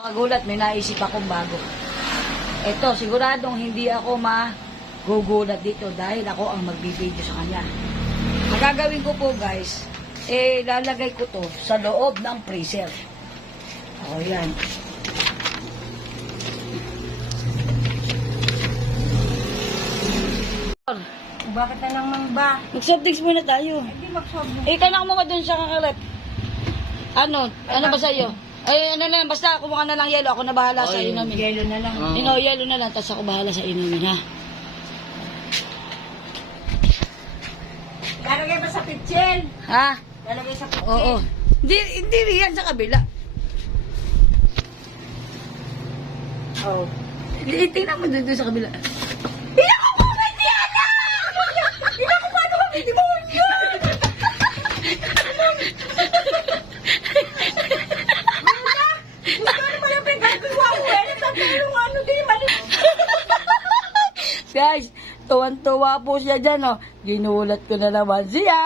Kagulat, may naisip akong bago. Ito, siguradong hindi ako magugulat dito dahil ako ang magbibideo sa kanya. Ang gagawin ko po guys, lalagay ko to sa loob ng freezer. O yan. Bakit na naman ba? Mag-soft drinks muna tayo. Hindi mag-sobrang. Kailangan mo ka dun sa kakarep. Ano ba sa'yo? Ano na lang, basta kumuha na lang yelo, ako na bahala sa inumin. Yelo na lang. Yelo na lang, tapos ako bahala sa inumin, ha? Lalagay ba sa pitchen? Ha? Lalagay sa pitchen? Oo. Hindi riyan sa kabila. Oh. Tingnan mo dun sa kabila. Hindi ako kumitiana! Hindi ako paano kumitiana! Guys, tuwan-tuwa po siya dyan, oh. Ginulat ko na naman siya.